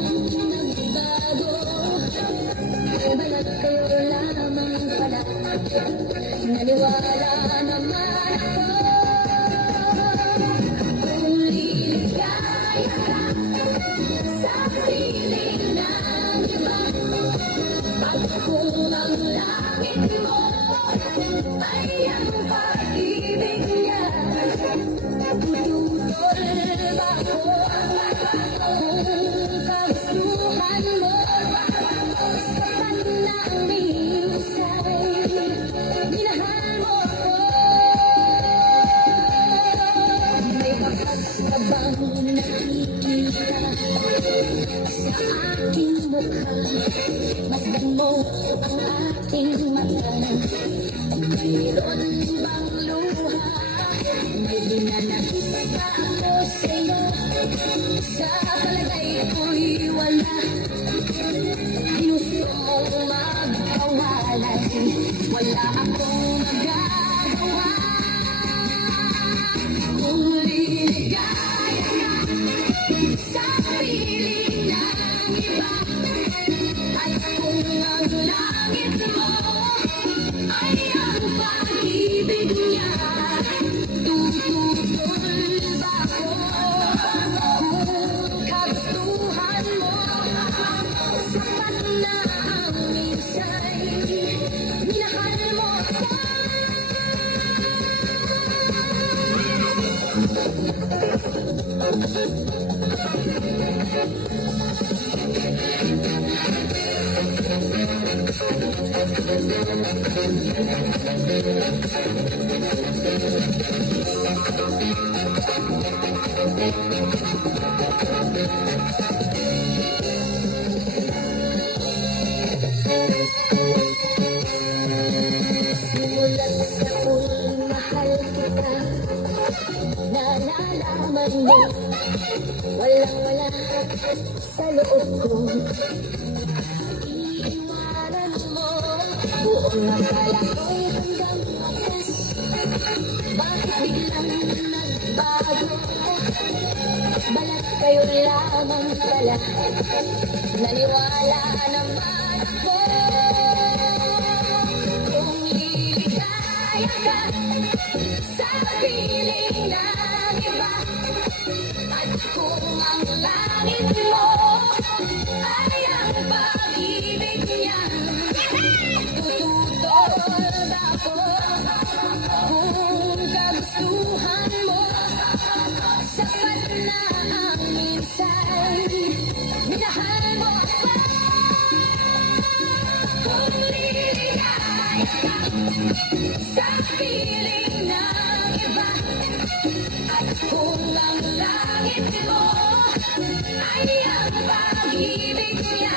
nagbago. Balat kayo lamang pala, naniwala naman ako. Kung liligaya ka sa piling ng iba, at kung ang langit mo ay ang pag-ibig niya, tututol ba ako kung kagustuhan mo? Sapat na ang minsan minahal mo ako. May bakas ka bang nakikita sa aking mukha? Masdan mo ang aking mata. Mayroon bang luha? May hinanakit ba ako sa'yo? Sa palagay ko'y wala. Gusto mong magkawalan, wala akong magagawa. Kung liligaya ka sa piling ng iba, at kung ang langit mo ay ang pag-ibig niya, tututol ba ako kung kagustuhan mo? Sapat na ang minsan minahal mo ako. Simulat sa kung mahal kita, nalalaman mo, walang-wala sa loob ko. Iiwanan mo, buong akala ko'y hanggang wakas. Bakit biglang nagbago? Balat kayo lamang pala, naniwala naman ako. Kung liligaya ka sa piling ng iba, at kung ang langit mo ay ang pag-ibig niya, tututol ba ako kung kagustuhan mo? Sapat na ang minsan minahal mo ako. Kung liligaya ka sa piling ng iba, at kung ang langit mo ay ang pag-ibig niya,